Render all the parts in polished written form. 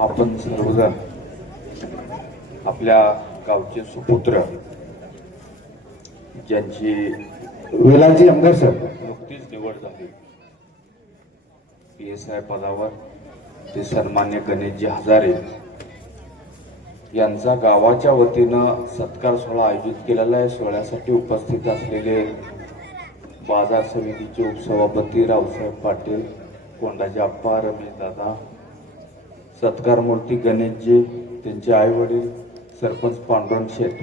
आपण सर्वजण आपल्या गावचे सुपुत्र ज्यांची वेलाची आमदार सर नुकतीच निवड झाली PSI पदावर, ते सन्मान्य गणेशजी हजारे यांचा गावाच्या वतीनं सत्कार सोहळा आयोजित केलेला आहे. सोहळ्यासाठी उपस्थित असलेले बाजार समितीचे उपसभापती रावसाहेब पाटील, कोंडाजी आप्पा, रमेश दादा, सत्कार मूर्ती गणेशजी, त्यांचे आई वडील, सरपंच पांडुरंग शेठ,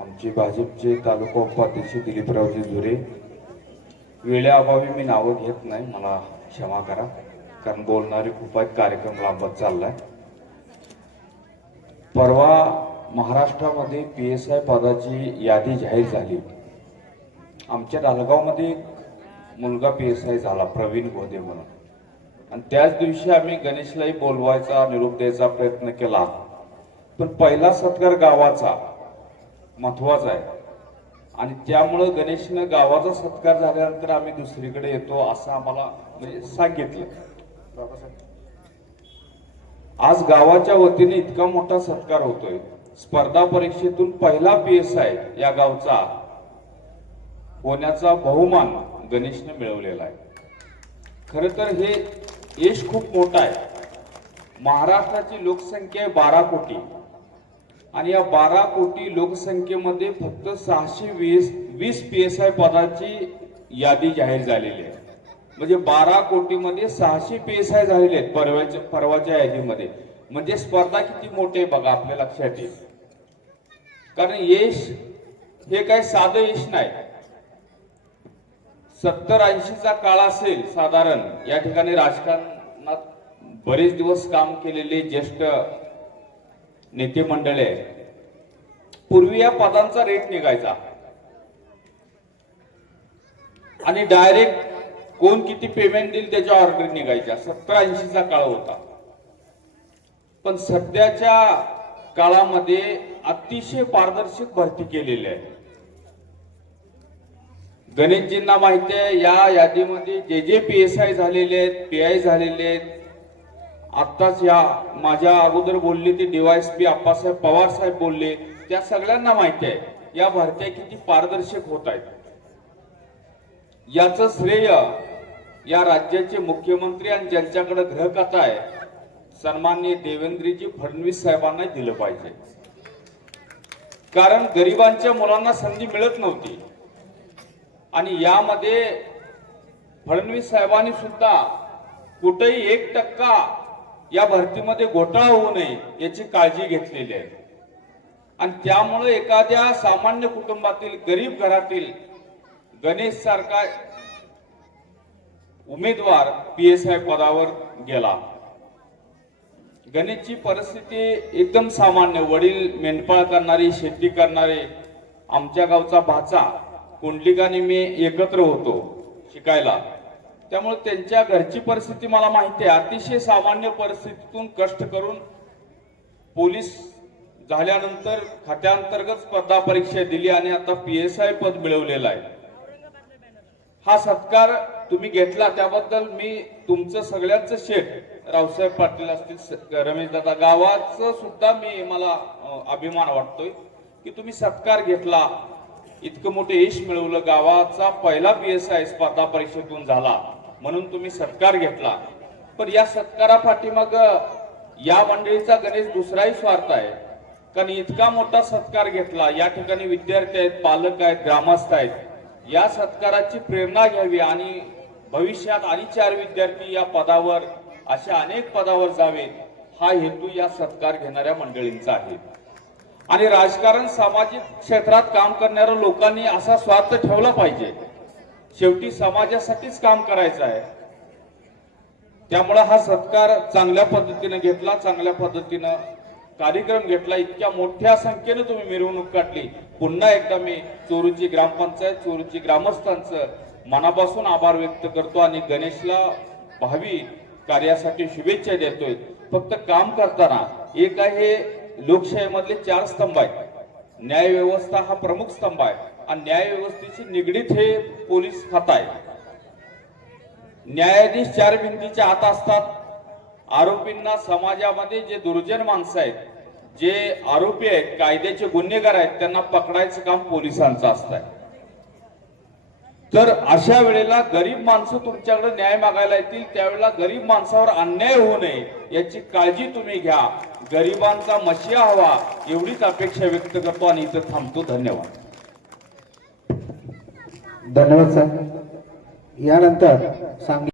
आमचे भाजपचे तालुका उपाध्यक्ष दिलीपरावजी झुरे. वेळेअभावी मी नावं घेत नाही, मला क्षमा करा, कारण बोलणारे खूप आहेत, कार्यक्रम लांबत चाललाय. परवा महाराष्ट्रामध्ये PSI पदाची यादी जाहीर झाली. आमच्या डालगावमध्ये एक मुलगा PSI झाला, प्रवीण गोदे म्हणून, आणि त्याच दिवशी आम्ही गणेशलाही बोलवायचा, निरोप द्यायचा प्रयत्न केला. पण पहिला सत्कार गावाचा महत्वाचा आहे, आणि त्यामुळं गणेशनं गावाचा सत्कार झाल्यानंतर आम्ही दुसरीकडे येतो असं आम्हाला म्हणजे सांगितलं. आज गावाच्या वतीने इतका मोठा सत्कार होतोय. स्पर्धा परीक्षेतून पहिला PSI या गावचा होण्याचा बहुमान गणेशने मिळवलेला आहे. खर तर हे यश खूप मोठं आहे. महाराष्ट्राची लोकसंख्या आहे 12 कोटी, आणि या 12 कोटी लोकसंख्येमध्ये फक्त 620 PSI पदाची यादी जाहीर झालेली आहे. म्हणजे 12 कोटीमध्ये 600 PSI झालेले आहेत परवाच्या यादीमध्ये. म्हणजे स्पर्धा किती मोठी आहे बघा, आपल्या लक्षात येईल. कारण यश हे काय साधं यश नाही. 70-80चा काळ असेल साधारण. या ठिकाणी राजकारणात बरेच दिवस काम केलेले ज्येष्ठ नेते मंडळी आहे. पूर्वी या पदांचा रेट निघायचा आणि डायरेक्ट कोण किती पेमेंट देईल त्याच्या ऑर्डर निघायच्या. 70-80चा काळ होता. पण सध्याच्या काळामध्ये अतिशय पारदर्शक भरती केलेली आहे. गणेशजींना माहिती आहे, या यादीमध्ये जे PSI झालेले आहेत, PI झालेले आहेत, आत्ताच या माझ्या अगोदर बोलले ते DYSP आप्पासाहेब पवार साहेब बोलले, त्या सगळ्यांना माहिती आहे या भरत्या किती पारदर्शक होत आहेत. याचं श्रेय या राज्याचे मुख्यमंत्री आणि ज्यांच्याकडे ग्रहकथा आहे सन्माननीय देवेंद्रजी फडणवीस साहेबांना दिलं पाहिजे. कारण गरिबांच्या मुलांना संधी मिळत नव्हती, आणि यामध्ये फडणवीस साहेबांनी सुद्धा कुठेही 1% या भरतीमध्ये घोटाळा होऊ नये याची काळजी घेतलेली आहे. आणि त्यामुळे एखाद्या सामान्य कुटुंबातील गरीब घरातील गणेश सारखा उमेदवार PSI पदावर गेला. गणेशची परिस्थिती एकदम सामान्य. वडील मेंढपाळ करणारे, शेती करणारे. आमच्या गावचा भाचा कुंडलिकाने मी एकत्र होतो शिकायला, त्यामुळे त्यांच्या घरची परिस्थिती मला माहिती आहे. अतिशय सामान्य परिस्थितीतून कष्ट करून पोलीस झाल्यानंतर खात्याअंतर्गत स्पर्धा परीक्षा दिली आणि आता PSI पद मिळवलेलं आहे. हा सत्कार तुम्ही घेतला त्याबद्दल मी तुमचं सगळ्यांचं शेठ रावसाहेब पाटील असतील, रमेश दादा, गावाचं सुद्धा मला अभिमान वाटतोय की तुम्ही सत्कार घेतला. इतकं मोठं यश मिळवलं. गावाचा पहिला PSI स्पर्धा परीक्षेतून झाला म्हणून तुम्ही सत्कार घेतला. पण या सत्कारापाठी मग या मंडळीचा गणेश दुसराही स्वार्थ आहे. कारण इतका मोठा सत्कार घेतला, या ठिकाणी विद्यार्थी आहेत, पालक आहेत, ग्रामस्थ आहेत. या सत्काराची प्रेरणा घ्यावी आणि भविष्यात आणि 4 विद्यार्थी या पदावर, अशा अनेक पदावर जावेत, हा हेतू या सत्कार घेणाऱ्या मंडळींचा आहे. आणि राजकारण, सामाजिक क्षेत्रात काम करणाऱ्या लोकांनी असा स्वार्थ ठेवला पाहिजे. शेवटी समाजासाठीच काम करायचं आहे. त्यामुळे हा सत्कार चांगल्या पद्धतीने घेतला, चांगल्या पद्धतीनं कार्यक्रम घेतला. इतक्या मोठ्या संख्येने तुम्ही मिरवणूक काढली. पुन्हा एकदा मी चोरूची ग्रामपंचायत, चोरूची ग्रामस्थांचं मनापासून आभार व्यक्त करतो आणि गणेशला भावी कार्यासाठी शुभेच्छा देतोय. फक्त काम करताना एक आहे, लोकशाहीमधले 4 स्तंभ आहेत. न्याय व्यवस्था हा प्रमुख स्तंभ आहे. आणि न्याय व्यवस्थेशी निगडीत हे पोलीस खातं आहे. न्यायाधीश चार भिंतीच्या आत असतात. आरोपींना समाजामध्ये जे दुर्जन माणसं आहेत, जे आरोपी आहेत, कायद्याचे गुन्हेगार आहेत, त्यांना पकडायचं काम पोलिसांचं असतंय. तर अशा वेळेला गरीब माणसं तुमच्याकडे न्याय मागायला येतील, त्यावेळेला गरीब माणसावर अन्याय होऊ नये याची काळजी तुम्ही घ्या. गरिबांचा मशिया हवा एवढीच अपेक्षा व्यक्त करतो आणि इथं थांबतो. धन्यवाद. धन्यवाद सर. यानंतर सांगली